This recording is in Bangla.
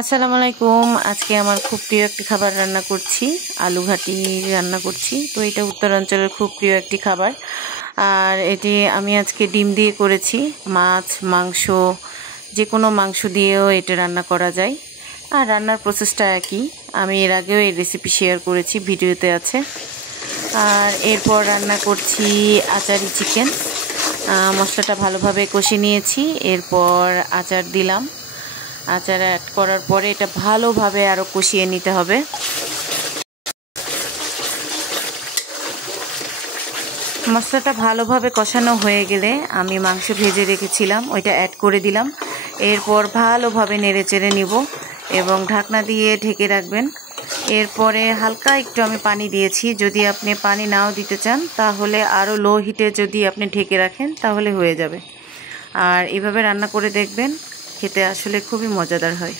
আসসালামু আলাইকুম। আজকে আমার খুব প্রিয় একটি খাবার রান্না করছি, আলু ঘাটি রান্না করছি। তো এটা উত্তরাঞ্চলের খুব প্রিয় একটি খাবার। আর এটি আমি আজকে ডিম দিয়ে করেছি। মাছ, মাংস, যে কোনো মাংস দিয়েও এটা রান্না করা যায়। আর রান্নার প্রসেসটা একই। আমি এর আগেও এই রেসিপি শেয়ার করেছি, ভিডিওতে আছে। আর এরপর রান্না করছি আচারি চিকেন। মশলাটা ভালোভাবে কষে নিয়েছি, এরপর আচার দিলাম। আচার অ্যাড করার পরে এটা ভালোভাবে আরও কষিয়ে নিতে হবে। মশলাটা ভালোভাবে কষানো হয়ে গেলে আমি মাংস ভেজে রেখেছিলাম ওইটা অ্যাড করে দিলাম। এরপর ভালোভাবে নেড়েচেড়ে নিব এবং ঢাকনা দিয়ে ঢেকে রাখবেন। এরপরে হালকা একটু আমি পানি দিয়েছি। যদি আপনি পানি নাও দিতে চান তাহলে আরও লো হিটে যদি আপনি ঢেকে রাখেন তাহলে হয়ে যাবে। আর এভাবে রান্না করে দেখবেন, খেতে আসলে খুবই মজাদার হয়।